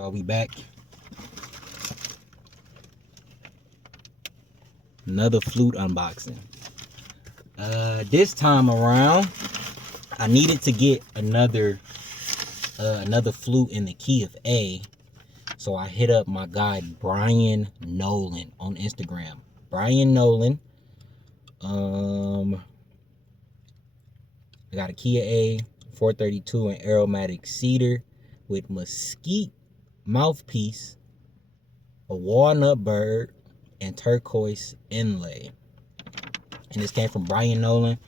Are we back? Another flute unboxing. This time around, I needed to get another flute in the key of A. So I hit up my guy Brian Noland on Instagram. Brian Noland. I got a key of A 432 and aromatic cedar with mesquite mouthpiece, a walnut bird, and turquoise inlay. And this came from Brian Noland.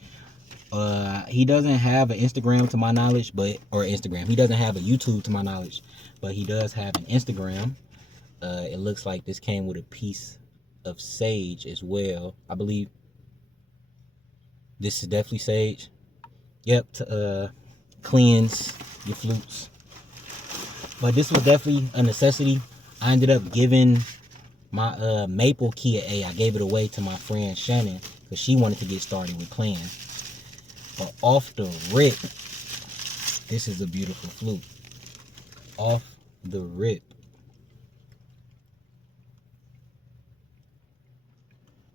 He doesn't have an Instagram to my knowledge, he doesn't have a YouTube to my knowledge, but he does have an Instagram. It looks like this came with a piece of sage as well. I believe this is definitely sage. Yep, to cleanse your flutes. But this was definitely a necessity. I ended up giving my maple key of A. I gave it away to my friend Shannon because she wanted to get started with playing. But off the rip, this is a beautiful flute. Off the rip.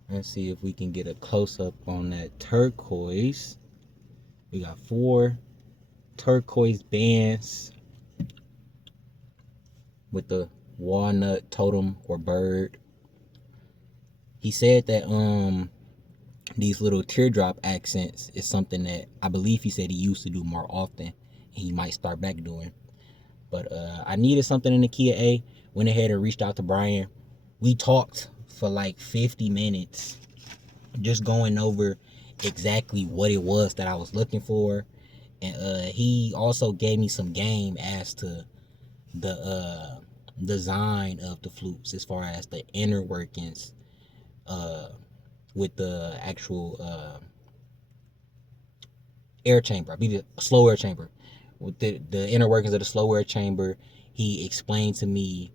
Let's see if we can get a close-up on that turquoise. We got 4 turquoise bands with the walnut totem or bird. He said that these little teardrop accents is something that I believe he said he used to do more often, and he might start back doing. But I needed something in the key of A. Went ahead and reached out to Brian. We talked for like 50 minutes, just going over exactly what it was that I was looking for. And he also gave me some game as to the design of the flutes, as far as the inner workings with the actual air chamber. I believe the slow air chamber. With the inner workings of the slow air chamber, he explained to me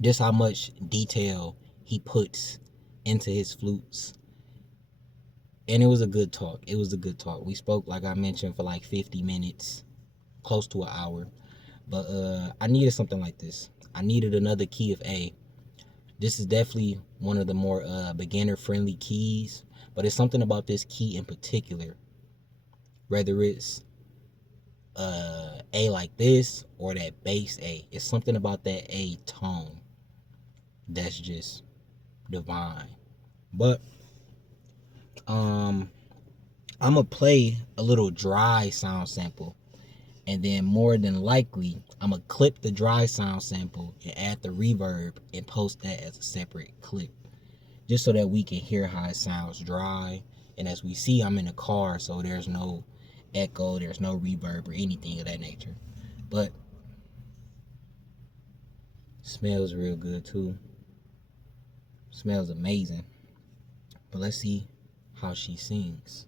just how much detail he puts into his flutes. And it was a good talk. We spoke, like I mentioned, for like 50 minutes, close to an hour. But I needed something like this. I needed another key of A. This is definitely one of the more beginner-friendly keys, but it's something about this key in particular, whether it's A like this or that bass A. It's something about that A tone that's just divine. But I'm gonna play a little dry sound sample, and then more than likely I'm gonna clip the dry sound sample and add the reverb and post that as a separate clip, just so that we can hear how it sounds dry. And as we see, I'm in a car, so there's no echo, there's no reverb or anything of that nature. But it smells real good too. Smells amazing. But let's see how she sings.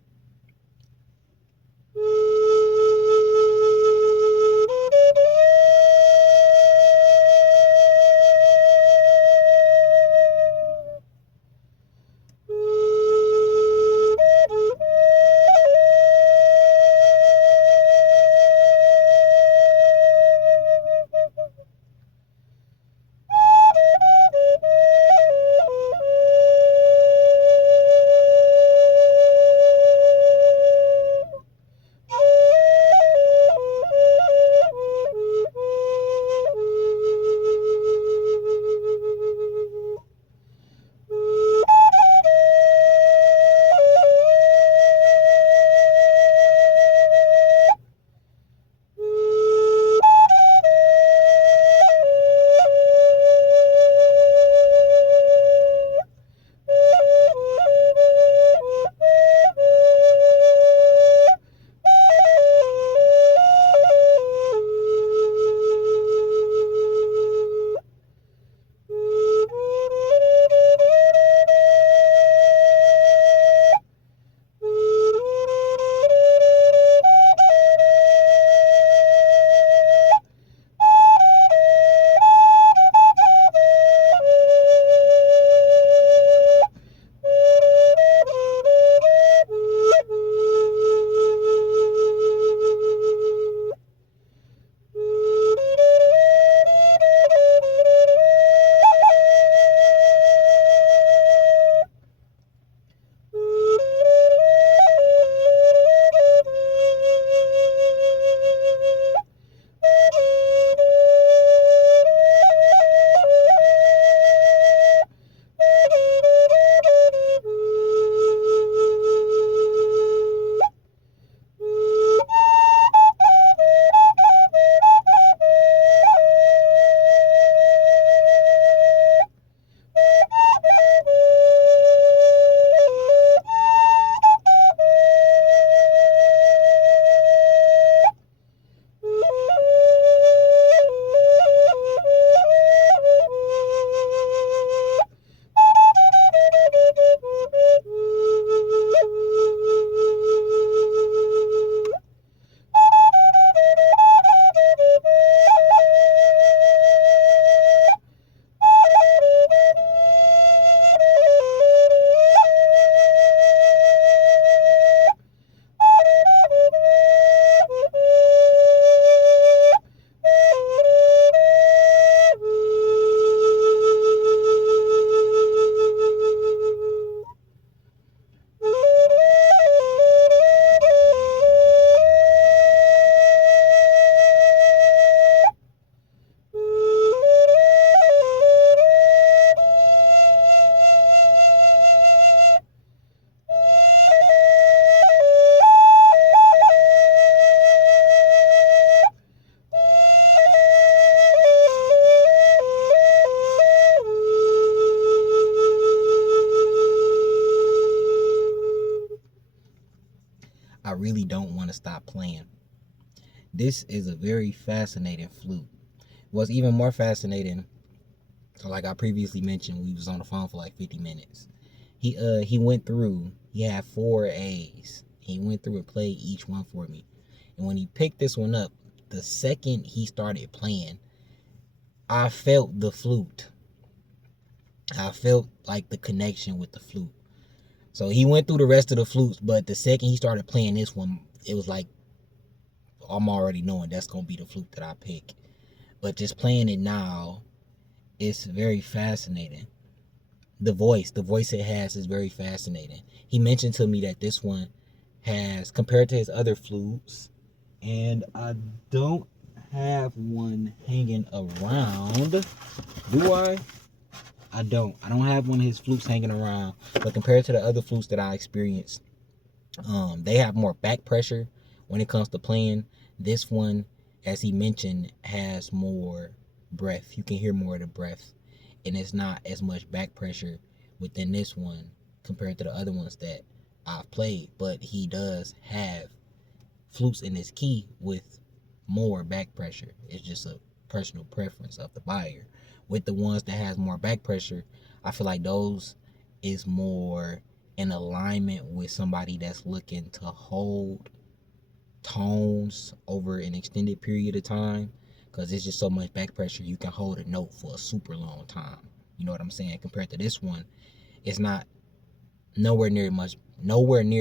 This is a very fascinating flute. What's even more fascinating, so like I previously mentioned, we was on the phone for like 50 minutes. He went through, he had 4 A's. He went through and played each one for me. And when he picked this one up, the second he started playing, I felt the flute. I felt like the connection with the flute. So he went through the rest of the flutes, but the second he started playing this one, it was like I'm already knowing that's gonna be the flute that I pick. But just playing it now, it's very fascinating. The voice it has is very fascinating. He mentioned to me that this one has, compared to his other flutes, and I don't have one hanging around. Do I? I don't. I don't have one of his flutes hanging around. But compared to the other flutes that I experienced, they have more back pressure when it comes to playing. This one, as he mentioned, has more breath. You can hear more of the breath, and it's not as much back pressure within this one compared to the other ones that I've played. But he does have flutes in his key with more back pressure. It's just a personal preference of the buyer. With the ones that has more back pressure, I feel like those is more in alignment with somebody that's looking to hold tones over an extended period of time, because it's just so much back pressure. You can hold a note for a super long time. You know what I'm saying? Compared to this one, it's not nowhere near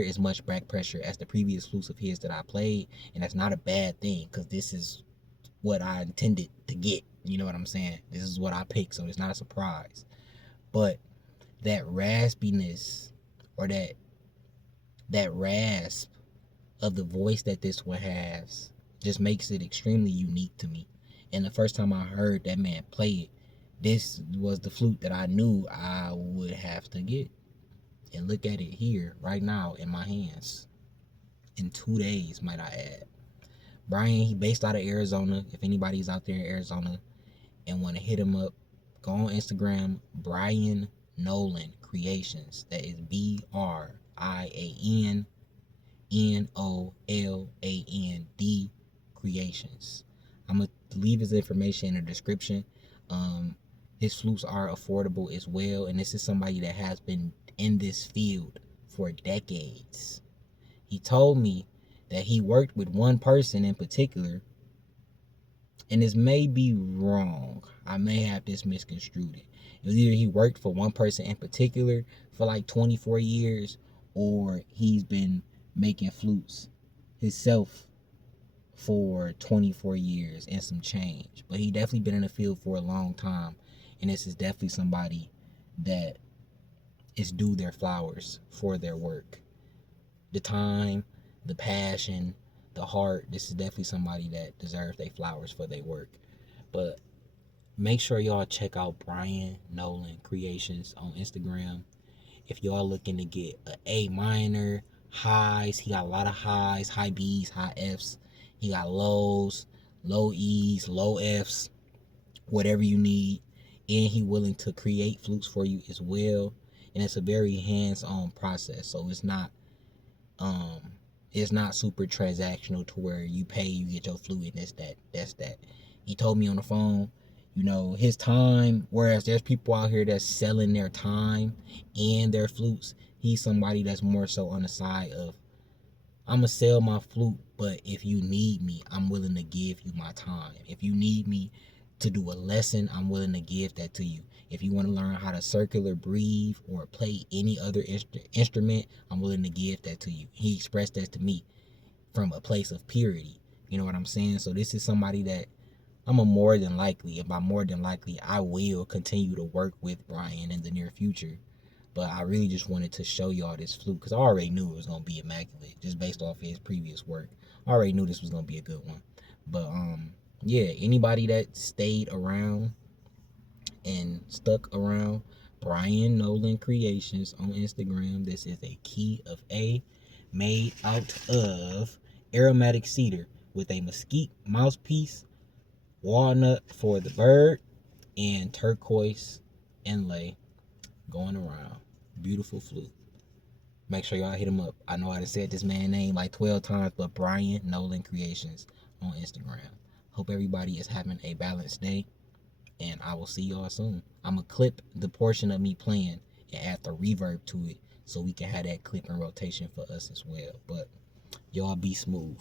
as much back pressure as the previous flutes of his that I played, and that's not a bad thing, because this is what I intended to get. You know what I'm saying? This is what I picked, so it's not a surprise. But that raspiness, or that rasp of the voice that this one has, just makes it extremely unique to me. And the first time I heard that man play it, this was the flute that I knew I would have to get. And look at it here right now in my hands. In 2 days, might I add. Brian, he based out of Arizona. If anybody's out there in Arizona and want to hit him up, go on Instagram, Brian Noland Creations. That is BRIANNOLAND Creations. I'm going to leave his information in the description. His flutes are affordable as well, and this is somebody that has been in this field for decades. He told me that he worked with one person in particular, and this may be wrong. I may have this misconstrued. It was either he worked for one person in particular for like 24 years, or he's been making flutes himself for 24 years and some change. But he definitely been in the field for a long time, and this is definitely somebody that is due their flowers for their work. The time, the passion, the heart. This is definitely somebody that deserves their flowers for their work. But make sure y'all check out Brian Noland Creations on Instagram. If y'all looking to get an A minor, highs, he got a lot of highs, high B's, high F's. He got lows, low E's, low F's, whatever you need. And he willing to create flutes for you as well. And it's a very hands-on process. So it's not super transactional to where you pay, you get your flute, and that's that. He told me on the phone, his time, whereas there's people out here that's selling their time and their flutes, he's somebody that's more so on the side of, I'm gonna sell my flute, but if you need me, I'm willing to give you my time. If you need me to do a lesson, I'm willing to give that to you. If you want to learn how to circular breathe or play any other instrument, I'm willing to give that to you. He expressed that to me from a place of purity. You know what I'm saying? So this is somebody that I'm a more than likely, and by more than likely, I will continue to work with Brian in the near future. But I really just wanted to show y'all this flute, because I already knew it was going to be immaculate just based off of his previous work. I already knew this was going to be a good one. But yeah, anybody that stayed around and stuck around, Brian Noland Creations on Instagram. This is a key of A made out of aromatic cedar with a mesquite mouthpiece, walnut for the bird, and turquoise inlay going around. Beautiful flute. Make sure y'all hit him up. I know I done said this man's name like 12 times, but Brian Noland Creations on Instagram. Hope everybody is having a balanced day, and I will see y'all soon. I'm going to clip the portion of me playing and add the reverb to it so we can have that clip in rotation for us as well. But y'all be smooth.